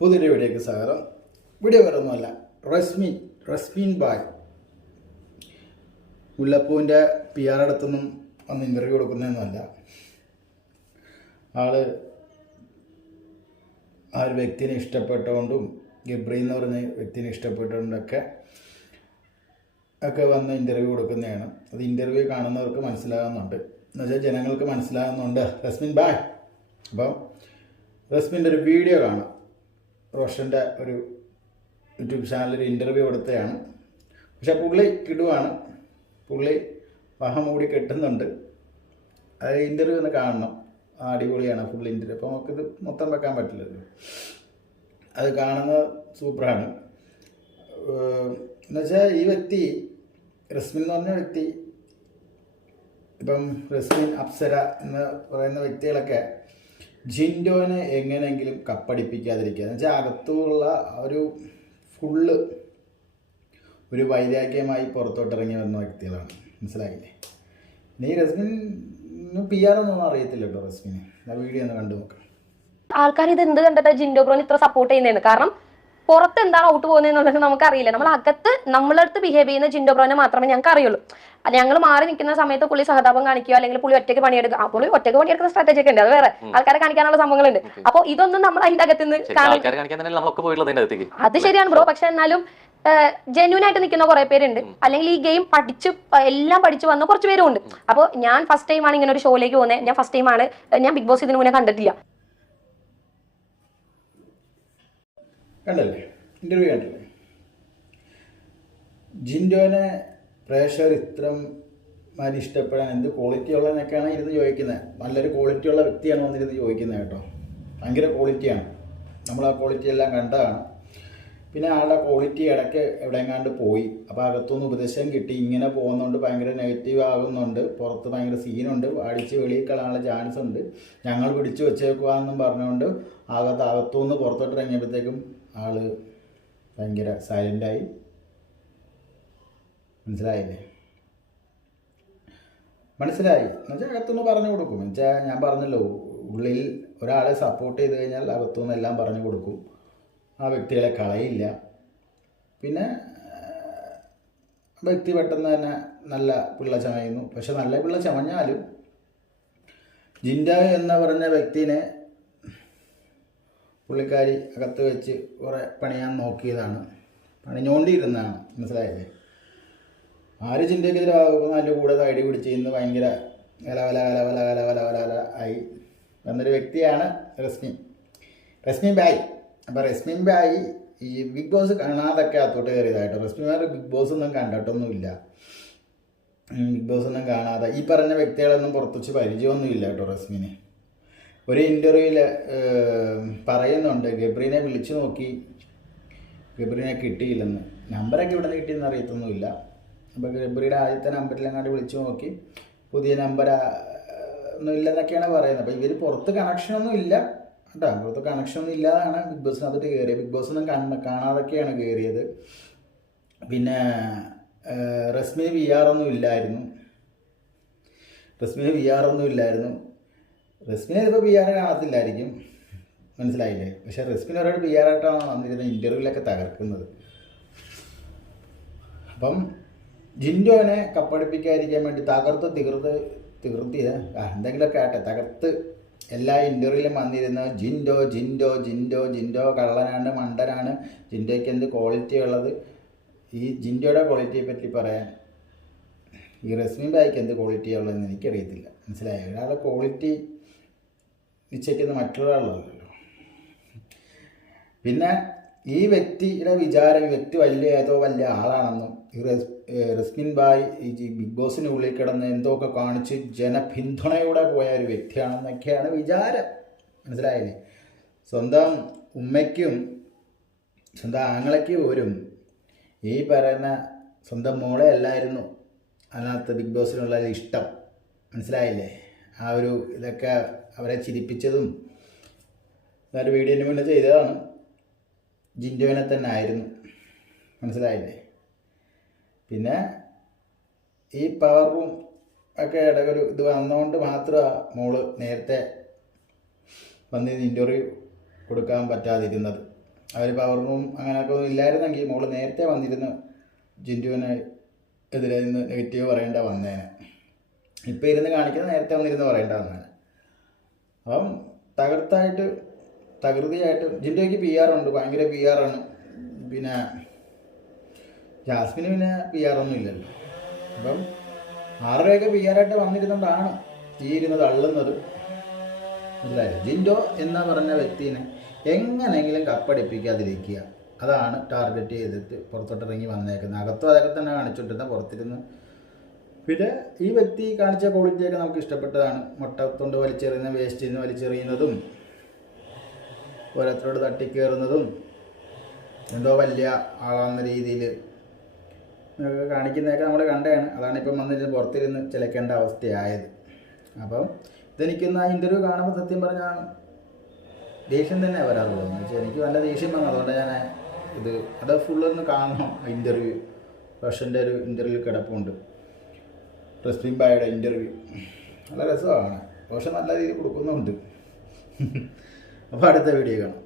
പുതിയൊരു വീഡിയോക്ക് സ്വാഗതം വീഡിയോ വേറൊന്നുമല്ല. റസ്മിൻ റസ്മിൻ ബായ്. മുല്ലപ്പൂവിന്റെ പി ആർ അടുത്തൊന്നും വന്ന് ഇന്റർവ്യൂ കൊടുക്കുന്നതൊന്നുമല്ല. ആൾ ആ ഒരു വ്യക്തിനെ ഇഷ്ടപ്പെട്ടുകൊണ്ടും ഗബ്രി എന്ന് പറഞ്ഞ വ്യക്തിനെ ഇഷ്ടപ്പെട്ടുകൊണ്ടൊക്കെ ഒക്കെ വന്ന് ഇന്റർവ്യൂ കൊടുക്കുന്നതാണ്. അത് ഇന്റർവ്യൂ കാണുന്നവർക്ക് മനസ്സിലാകുന്നുണ്ട്. എന്നുവെച്ചാൽ ജനങ്ങൾക്ക് മനസ്സിലാകുന്നുണ്ട്. റസ്മിൻ ബായ്. അപ്പം റസ്മിന്റെ ഒരു വീഡിയോ കാണാം. റോഷന്റെ ഒരു യൂട്യൂബ് ചാനലിൽ ഇന്റർവ്യൂ കൊടുത്തതാണ്. പക്ഷെ പുള്ളി കിടുവാണ്. പുള്ളി വഹം മൂടി കെട്ടുന്നുണ്ട്. അത് ഇന്റർവ്യൂ ഒന്ന് കാണണം. അടിപൊളിയാണ് ഫുൾ ഇന്റർവ്യൂ അപ്പോൾ നമുക്കിത് മൊത്തം വെക്കാൻ പറ്റില്ലല്ലോ. അത് കാണുന്നത് സൂപ്പറാണ്. എന്നുവെച്ചാൽ ഈ വ്യക്തി റസ്മിൻ എന്ന് പറഞ്ഞ വ്യക്തി ഇപ്പം റസ്മിൻ അപ്സര എന്ന് പറയുന്ന വ്യക്തികളൊക്കെ ജിൻഡോനെ എങ്ങനെയെങ്കിലും കപ്പടിപ്പിക്കാതിരിക്കുക. എന്ന് വെച്ചാൽ അകത്തുള്ള ഒരു ഫുള്ള് ഒരു വൈരാഗ്യമായി പുറത്തോട്ടിറങ്ങി വന്ന വ്യക്തികളാണ്. മനസ്സിലായില്ലേ? നീ റസ്മിൻ പി ആർ ഒന്നും അറിയത്തില്ല കേട്ടോ റസ്മിന്. ആ വീഡിയോ ഒന്ന് കണ്ടു നോക്കാം. ആൾക്കാർ ഇത് എന്ത് കണ്ടിട്ടാണ് ജിൻഡോ ബ്രോൻ ഇത്ര സപ്പോർട്ട് ചെയ്യുന്നതെന്ന് കാരണം പുറത്ത് എന്താണ് ഔട്ട് പോകുന്നതെന്നുള്ളത് നമുക്കറിയില്ല. നമ്മൾ അകത്ത് നമ്മളടുത്ത് ബിഹേവ് ചെയ്യുന്ന ജിൻഡോ ബ്രോനെ മാത്രമേ ഞങ്ങൾക്ക് അറിയുള്ളൂ. ഞങ്ങൾ മാറി നിൽക്കുന്ന സമയത്ത് പുള്ളി സഹതാപം കാണിക്കുക അല്ലെങ്കിൽ പുള്ളി ഒറ്റയ്ക്ക് പണിയെടുക്കുക. ആ പുള്ളി ഒറ്റയ്ക്ക് പണിയെടുക്കുന്ന സ്ട്രാറ്റജി ഒക്കെ ഉണ്ട്. അത് വേറെ. ആൾക്കാരെ കാണിക്കാനുള്ള സംഭവങ്ങളുണ്ട്. അപ്പോൾ ഇതൊന്നും നമ്മൾ അതിന്റെ അകത്ത് നിന്ന് അത് ശരിയാണ് ബ്രോ. പക്ഷെ എന്നാലും ജെന്യൂൻ ആയിട്ട് നിൽക്കുന്ന കുറെ പേരുണ്ട്. അല്ലെങ്കിൽ ഈ ഗെയിം പഠിച്ച് എല്ലാം പഠിച്ചു വന്ന കുറച്ച് പേരും ഉണ്ട് അപ്പോൾ ഞാൻ ഫസ്റ്റ് ടൈമാണ് ആണ് ഇങ്ങനെ ഒരു ഷോയിലേക്ക് പോകുന്നത്. ഞാൻ ഫസ്റ്റ് ടൈമാണ് ഞാൻ ബിഗ് ബോസ് ഇതിനു മുന്നേ കണ്ടിട്ടില്ല. കണ്ടല്ലേ? ഇന്റർവ്യൂ കണ്ടല്ലേ? ജിൻഡോനെ പ്രേക്ഷകർ ഇത്രം മാതിരി ഇഷ്ടപ്പെടാൻ എന്ത് ക്വാളിറ്റി ഉള്ളതെന്നൊക്കെയാണ് ഇരുന്ന് ചോദിക്കുന്നത്. നല്ലൊരു ക്വാളിറ്റി ഉള്ള വ്യക്തിയാണ് വന്നിരുന്ന് ചോദിക്കുന്നത് കേട്ടോ. ഭയങ്കര ക്വാളിറ്റിയാണ് നമ്മൾ ആ ക്വാളിറ്റി എല്ലാം കണ്ടതാണ്. പിന്നെ ആളുടെ ക്വാളിറ്റി ഇടയ്ക്ക് എവിടെയെങ്ങാണ്ട് പോയി. അപ്പോൾ അകത്തുനിന്ന് ഉപദേശം കിട്ടി. ഇങ്ങനെ പോകുന്നുണ്ട് ഭയങ്കര നെഗറ്റീവ് ആകുന്നുണ്ട്. പുറത്ത് ഭയങ്കര സീനുണ്ട് അടിച്ച് വെളിയിൽ കളയാനുള്ള ചാൻസ് ഉണ്ട്. ഞങ്ങൾ പിടിച്ചു വെച്ചേക്കുവാന്നും പറഞ്ഞുകൊണ്ട് അകത്ത് അകത്തുനിന്ന് പുറത്തോട്ട് ഇറങ്ങിയപ്പോഴത്തേക്കും ആൾ ഭയങ്കര സൈലന്റായി മനസ്സിലായില്ലേ? മനസ്സിലായി. എന്നുവെച്ചാൽ അകത്തുനിന്ന് പറഞ്ഞു കൊടുക്കും. എന്നുവെച്ചാൽ ഞാൻ പറഞ്ഞല്ലോ ഉള്ളിൽ ഒരാളെ സപ്പോർട്ട് ചെയ്ത് കഴിഞ്ഞാൽ അകത്തുനിന്ന് എല്ലാം പറഞ്ഞു കൊടുക്കും. ആ വ്യക്തികളെ കളയില്ല. പിന്നെ വ്യക്തി പെട്ടെന്ന് തന്നെ നല്ല പിള്ള ചമയുന്നു. പക്ഷെ നല്ല പിള്ള ചമഞ്ഞാലും ജിൻഡ എന്ന് പറഞ്ഞ വ്യക്തിനെ പുള്ളിക്കാരി അകത്ത് വെച്ച് കുറേ പണിയാൻ നോക്കിയതാണ്. പണിഞ്ഞുകൊണ്ടിരുന്നതാണ് മനസ്സിലായില്ലേ? ആര് ചിന്തയ്ക്കെതിരാകുമ്പോൾ അതിന്റെ കൂടെ തൈടി പിടിച്ച് ഇന്ന് ഭയങ്കര കല കല കല കല കല കല കല ആയി. വന്നൊരു വ്യക്തിയാണ് റസ്മി റസ്മി ബായി. അപ്പോൾ റസ്മി ബായി ഈ ബിഗ് ബോസ് കാണാതൊക്കെ അത്തോട്ട് കയറിയതായിട്ടോ. റസ്മിൻ ബിഗ് ബോസ് ഒന്നും കണ്ടിട്ടൊന്നുമില്ല. ബിഗ് ബോസ് ഒന്നും കാണാതെ ഈ പറഞ്ഞ വ്യക്തികളൊന്നും പുറത്തുവച്ച് പരിചയമൊന്നുമില്ല കേട്ടോ റസ്മിന് ഒരു ഇന്റർവ്യൂവിൽ പറയുന്നുണ്ട് ഗബ്രീനെ വിളിച്ചു നോക്കി. ഗബ്രീനെ കിട്ടിയില്ലെന്ന്. നമ്പറൊക്കെ ഇവിടെ നിന്ന് കിട്ടിയെന്ന് അറിയത്തൊന്നുമില്ല. അപ്പോൾ ഗബ്രിയുടെ ആദ്യത്തെ നമ്പറിലെങ്ങാണ്ട് വിളിച്ചു നോക്കി. പുതിയ നമ്പർ ഒന്നും ഇല്ലെന്നൊക്കെയാണ് പറയുന്നത്. അപ്പോൾ ഇവർ പുറത്ത് കണക്ഷനൊന്നും ഇല്ല. കേട്ടോ പുറത്ത് കണക്ഷനൊന്നും ഇല്ലാതാണ് ബിഗ് ബോസിനകത്തോട്ട് കയറിയത് ബിഗ് ബോസ് ഒന്നും കാണ കാണാതൊക്കെയാണ് കയറിയത് പിന്നെ റസ്മി വി ആർ ഒന്നും ഇല്ലായിരുന്നു. റസ്മിന് വി ആർ ഒന്നും ഇല്ലായിരുന്നു. റസ്മിനെ ചിലപ്പോൾ പി ആർ കാണത്തില്ലായിരിക്കും മനസ്സിലായില്ലേ? പക്ഷേ റിസ്മിന് ഒരാൾ പി ആർ ആയിട്ടാണ് വന്നിരുന്ന ഇന്റർവ്യൂവിലൊക്കെ തകർക്കുന്നത്. അപ്പം ജിൻഡോനെ കപ്പടിപ്പിക്കാതിരിക്കാൻ വേണ്ടി തകർത്ത് തികർത്ത് തികർത്തിയ എന്തെങ്കിലുമൊക്കെ ആട്ടെ തകർത്ത് എല്ലാ ഇന്റർവ്യൂവിലും വന്നിരുന്ന ജിൻഡോ ജിൻഡോ ജിൻഡോ ജിൻഡോ കള്ളനാണ് മണ്ടനാണ് ജിൻഡോയ്ക്ക് എന്ത് ക്വാളിറ്റി ഉള്ളത്? ഈ ജിൻഡോയുടെ ക്വാളിറ്റിയെ പറ്റി പറയാൻ ഈ റസ്മി ബായിക്ക് എന്ത് ക്വാളിറ്റി ഉള്ളതെന്ന് എനിക്കറിയത്തില്ല. മനസ്സിലായോ? ഒരാളുടെ ക്വാളിറ്റി നിശ്ചയിക്കുന്ന മറ്റൊരാളല്ലല്ലോ പിന്നെ ഈ വ്യക്തിയുടെ വിചാരം വ്യക്തി വലിയ ഏതോ വലിയ ആളാണെന്നും റസ്മിൻ ബായ് ഈ ബിഗ് ബോസിനുള്ളിൽ കിടന്ന് എന്തൊക്കെ കാണിച്ച് ജനപിന്തുണയോടെ പോയ ഒരു വ്യക്തിയാണെന്നൊക്കെയാണ് വിചാരം. മനസ്സിലായില്ലേ? സ്വന്തം ഉമ്മയ്ക്കും സ്വന്തം ആങ്ങളയ്ക്ക് പോലും ഈ പറയുന്ന സ്വന്തം മോളെ അല്ലായിരുന്നു അതിനകത്ത് ബിഗ് ബോസിനുള്ള ഇഷ്ടം. മനസ്സിലായില്ലേ? ആ ഒരു ഇതൊക്കെ അവരെ ചിരിപ്പിച്ചതും എന്നാലും വീഡിയോന് മുന്നേ ചെയ്തതാണ്. ജിൻഡോനെ തന്നെ ആയിരുന്നു. മനസ്സിലായില്ലേ? പിന്നെ ഈ പവർ റൂം ഒക്കെ ഇടകൊരു ഇത് വന്നുകൊണ്ട് മാത്രമാണ് മോൾ നേരത്തെ വന്ന് ഇന്റർവ്യൂ കൊടുക്കാൻ പറ്റാതിരുന്നത്. അവർ പവർ റൂം അങ്ങനെയൊക്കെ ഒന്നും ഇല്ലായിരുന്നെങ്കിൽ മോൾ നേരത്തെ വന്നിരുന്ന് ജിൻഡുവിനെ എതിരെ നിന്ന് നെഗറ്റീവ് പറയേണ്ട വന്നേനെ. ഇപ്പം ഇരുന്ന് കാണിക്കുന്നത് നേരത്തെ വന്നിരുന്ന് പറയേണ്ട വന്നേനെ. അപ്പം തകർത്തായിട്ട് തകൃതിയായിട്ട് ജിൻഡോയ്ക്ക് പി ആർ ഉണ്ട് ഭയങ്കര പി ആറാണ് പിന്നെ ജാസ്മിന് പിന്നെ പി ആർ ഒന്നും ഇല്ലല്ലോ. അപ്പം ആറരയൊക്കെ പി ആറായിട്ട് വന്നിരുന്നതാണ് ഈ ഇരുന്ന് തള്ളുന്നത് മനസ്സിലായില്ലേ ജിൻഡോ എന്ന് പറഞ്ഞ വ്യക്തിനെ എങ്ങനെയെങ്കിലും കപ്പടിപ്പിക്കാതിരിക്കുക. അതാണ് ടാർഗറ്റ് ചെയ്തിട്ട് പുറത്തോട്ടിറങ്ങി വന്നേക്കുന്നത്. അകത്തും അതൊക്കെ തന്നെ കാണിച്ചുകൊണ്ടിരുന്ന പുറത്തിരുന്ന് പിന്നെ ഈ വ്യക്തി കാണിച്ച ക്വാളിറ്റിയൊക്കെ നമുക്ക് ഇഷ്ടപ്പെട്ടതാണ്. മുട്ട തൊണ്ട് വലിച്ചെറിയുന്ന വേസ്റ്റിൽ നിന്ന് വലിച്ചെറിയുന്നതും ഓരോരുത്തരോട് തട്ടിക്കേറുന്നതും എന്തോ വലിയ ആളാവുന്ന രീതിയിൽ കാണിക്കുന്നതൊക്കെ നമ്മൾ കണ്ടതാണ്. അതാണ് ഇപ്പം വന്നിരുന്ന് പുറത്തിരുന്ന് ചിലക്കേണ്ട അവസ്ഥയായത്. അപ്പം ഇതെനിക്കൊന്ന് ആ ഇന്റർവ്യൂ കാണുമ്പോൾ സത്യം പറഞ്ഞാൽ ദേഷ്യം തന്നെ വരാറുള്ളൂ. എന്ന് വെച്ചാൽ എനിക്ക് നല്ല ദേഷ്യം വന്നു. അതുകൊണ്ട് ഞാൻ ഇത് അത് ഫുള്ളൊന്ന് കാണണം. ഇന്റർവ്യൂ പ്രഷന്റെ ഒരു ഇന്റർവ്യൂ കിടപ്പുണ്ട്. റസ്മിൻ ബായുടെ ഇന്റർവ്യൂ നല്ല രസമാണ്. പക്ഷെ നല്ല രീതിയിൽ കൊടുക്കുന്നുമുണ്ട് അപ്പോൾ അടുത്ത വീഡിയോ കാണാം.